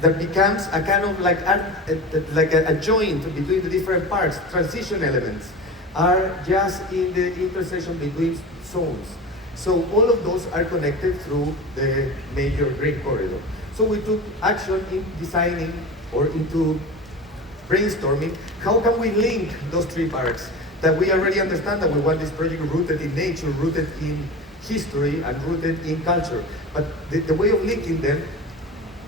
that becomes a kind of like a joint between the different parts. Transition elements are just in the intersection between zones. So all of those are connected through the major green corridor. So we took action in designing or into brainstorming, how can we link those three parts? That we already understand that we want this project rooted in nature, rooted in history, and rooted in culture. But the way of linking them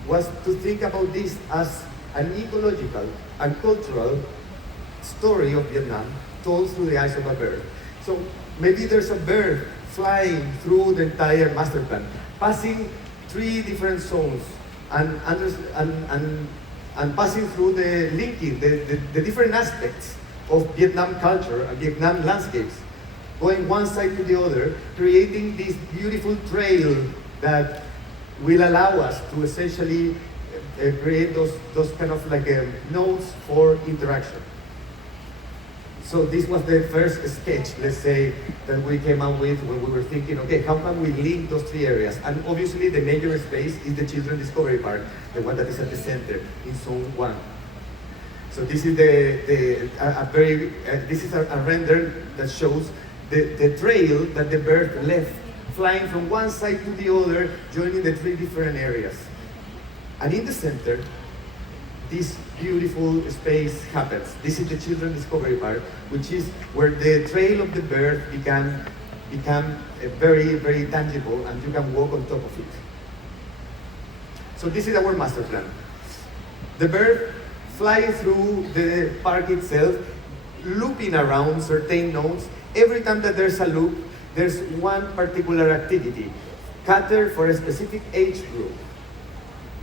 was to think about this as an ecological and cultural story of Vietnam told through the eyes of a bird. So maybe there's a bird flying through the entire master plan, passing three different zones and passing through the linking, the different aspects of Vietnam culture and Vietnam landscapes, going one side to the other, creating this beautiful trail that will allow us to essentially create those kind of like nodes for interaction. So this was the first sketch, let's say, that we came up with when we were thinking, okay, how can we link those three areas? And obviously the major space is the Children Discovery Park, the one that is at the center in Zone 1. So this is this is a render that shows the trail that the bird left, flying from one side to the other, joining the three different areas. And in the center, this beautiful space happens. This is the Children Discovery Park, which is where the trail of the bird become very, very tangible, and you can walk on top of it. So this is our master plan. The bird flies through the park itself, looping around certain nodes. Every time that there's a loop, there's one particular activity, catered for a specific age group,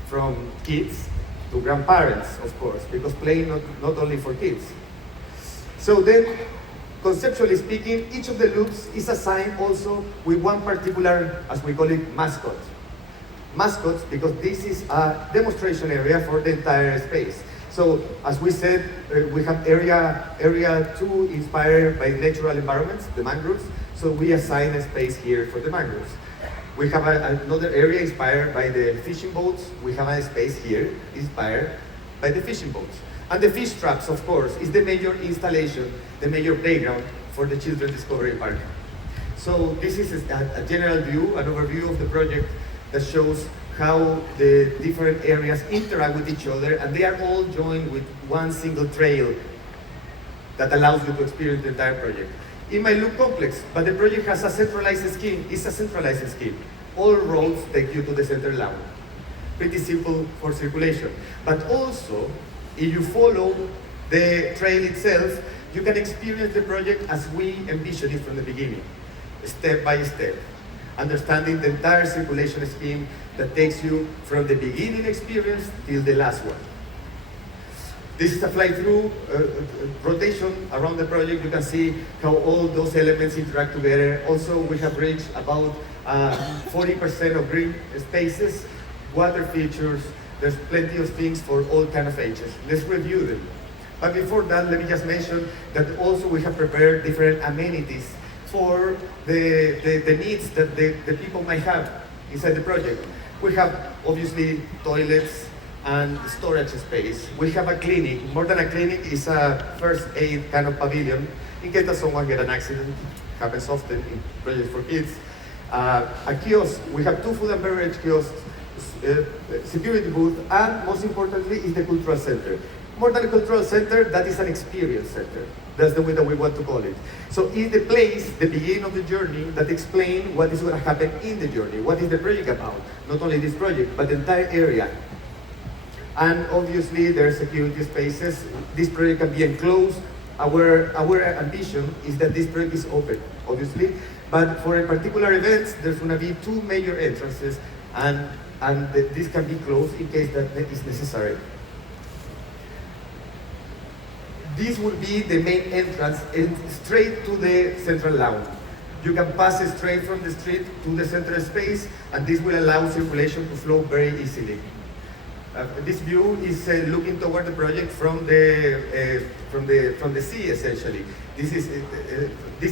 from kids to grandparents, of course, because playing not only for kids. So then, conceptually speaking, each of the loops is assigned also with one particular, as we call it, mascot. Mascots, because this is a demonstration area for the entire space. So, as we said, we have area 2 inspired by natural environments, the mangroves, so we assign a space here for the mangroves. We have another area inspired by the fishing boats. We have a space here inspired by the fishing boats. And the fish traps, of course, is the major installation, the major playground for the Children's Discovery Park. So this is a general view, an overview of the project that shows how the different areas interact with each other, and they are all joined with one single trail that allows you to experience the entire project. It might look complex, but the project has a centralized scheme. It's a centralized scheme. All roads take you to the center line. Pretty simple for circulation. But also, if you follow the trail itself, you can experience the project as we envisioned it from the beginning, step by step, understanding the entire circulation scheme that takes you from the beginning experience till the last one. This is a fly-through rotation around the project. You can see how all those elements interact together. Also, we have reached about 40% of green spaces, water features. There's plenty of things for all kind of ages. Let's review them. But before that, let me just mention that also we have prepared different amenities for the needs that the people might have inside the project. We have, obviously, toilets and storage space. We have a clinic. More than a clinic, is a first aid kind of pavilion in case that someone get an accident. Happens often in projects for kids. A kiosk. We have 2 food and beverage kiosks, security booth, and most importantly is the cultural center. More than a cultural center, that is an experience center. That's the way that we want to call it. So it's the place, the beginning of the journey, that explains what is going to happen in the journey. What is the project about? Not only this project, but the entire area. And obviously there are security spaces. This project can be enclosed. Our ambition is that this project is open, obviously. But for a particular events, there's going to be 2 major entrances, and this can be closed in case that is necessary. This will be the main entrance straight to the central lawn. You can pass straight from the street to the central space, and this will allow circulation to flow very easily. This view is looking toward the project from the sea, essentially. This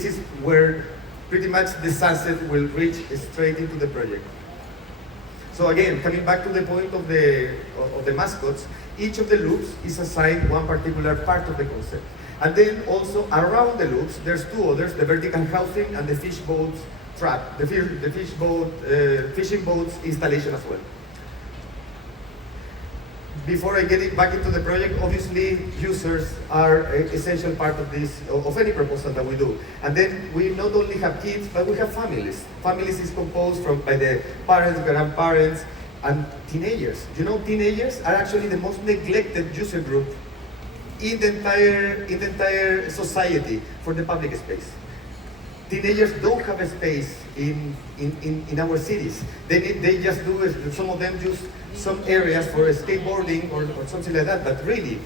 is where pretty much the sunset will reach straight into the project. So again, coming back to the point of the mascots, each of the loops is assigned one particular part of the concept. And then also around the loops, there's two others, the vertical housing and the fish boats trap, the fishing boats installation as well. Before I get back into the project, obviously users are an essential part of this, of any proposal that we do. And then we not only have kids, but we have families. Families is composed by the parents, grandparents, and teenagers. You know, teenagers are actually the most neglected user group in the entire society for the public space. Teenagers don't have a space in our cities. They just do, some of them use some areas for skateboarding or something like that, but really,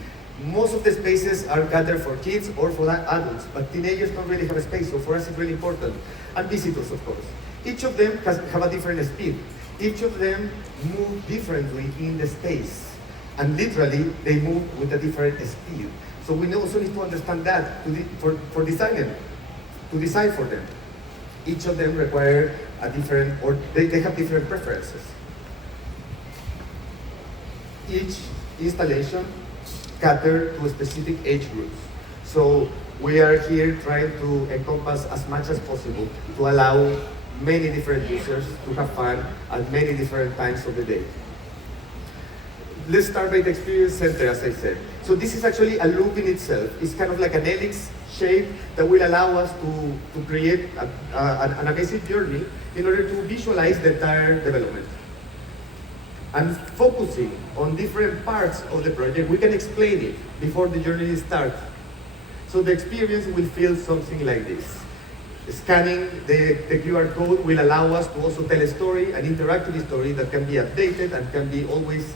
most of the spaces are gathered for kids or for adults, but teenagers don't really have a space, so for us it's really important. And visitors, of course. Each of them have a different speed. Each of them move differently in the space. And literally, they move with a different speed. So we also need to understand that for designing, to design for them. Each of them require a different, or they have different preferences. Each installation caters to specific age groups. So we are here trying to encompass as much as possible to allow many different users to have fun at many different times of the day. Let's start by the experience center, as I said. So this is actually a loop in itself. It's kind of like an helix shape that will allow us to create an amazing journey in order to visualize the entire development. And focusing on different parts of the project, we can explain it before the journey starts. So the experience will feel something like this. Scanning the QR code will allow us to also tell a story, an interactive story that can be updated and can be always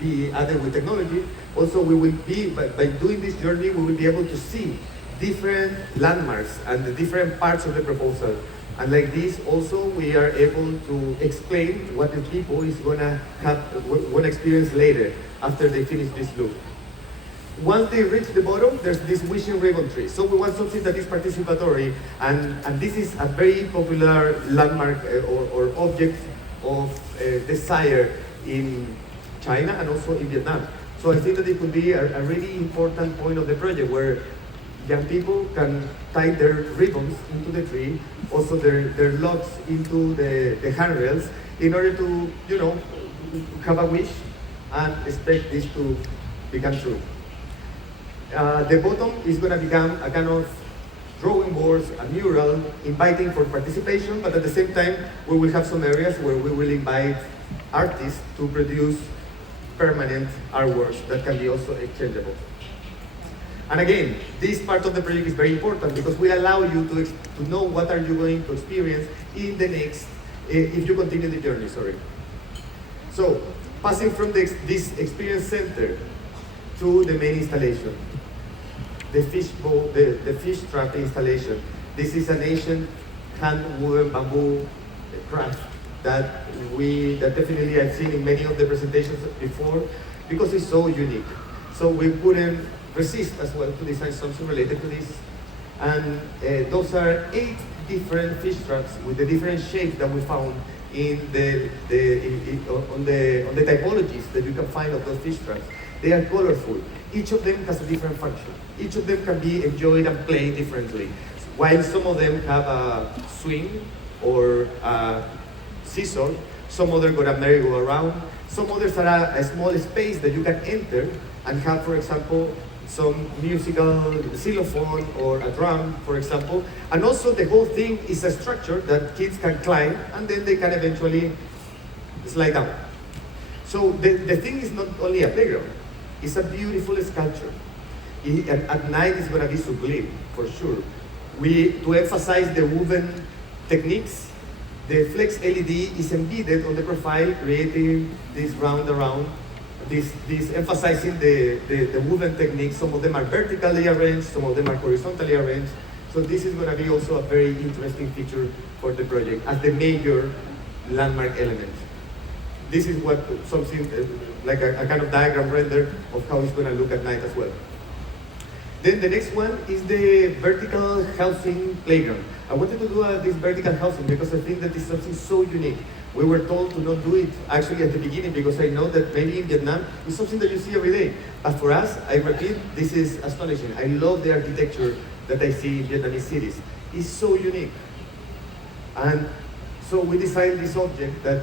be added with technology. Also, we will be, by doing this journey, we will be able to see different landmarks and the different parts of the proposal. And like this, also, we are able to explain what the people is gonna experience later after they finish this loop. Once they reach the bottom, there's this wishing ribbon tree. So we want something that is participatory, and this is a very popular landmark or object of desire in China and also in Vietnam. So I think that it could be a really important point of the project where young people can tie their ribbons into the tree, also their locks into the handrails, in order to, you know, have a wish and expect this to become true. The bottom is going to become a kind of drawing boards, a mural, inviting for participation, but at the same time, we will have some areas where we will invite artists to produce permanent artworks that can be also exchangeable. And again, this part of the project is very important because we allow you to know what are you going to experience in the next, if you continue the journey, sorry. So, passing from this experience center to the main installation, the fish bowl, the fish trap installation. This is an ancient hand-woven bamboo craft that definitely I've seen in many of the presentations before because it's so unique. So we couldn't resist as well to design something related to this. And those are 8 different fish traps with the different shapes that we found in on the typologies that you can find of those fish traps. They are colorful. Each of them has a different function. Each of them can be enjoyed and played differently. While some of them have a swing or a seesaw, some others got a merry-go-round, some others are a small space that you can enter and have, for example, some musical xylophone or a drum, for example. And also the whole thing is a structure that kids can climb and then they can eventually slide down. So the thing is not only a playground, it's a beautiful sculpture. At night it's going to be sublime, for sure. To emphasize the woven techniques, the flex LED is embedded on the profile, creating this round around, this emphasizing the woven techniques. Some of them are vertically arranged, some of them are horizontally arranged. So this is going to be also a very interesting feature for the project as the major landmark element. This is what something like a kind of diagram render of how it's going to look at night as well. Then the next one is the vertical housing playground. I wanted to do this vertical housing because I think that is something so unique. We were told to not do it actually at the beginning because I know that maybe in Vietnam it's something that you see every day. But for us, I repeat, this is astonishing. I love the architecture that I see in Vietnamese cities. It's so unique. And so we designed this object that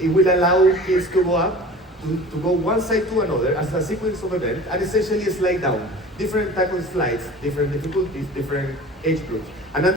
it will allow kids to go up, to go one side to another as a sequence of events, and essentially slide down. Different type of slides, different difficulties, different age groups. And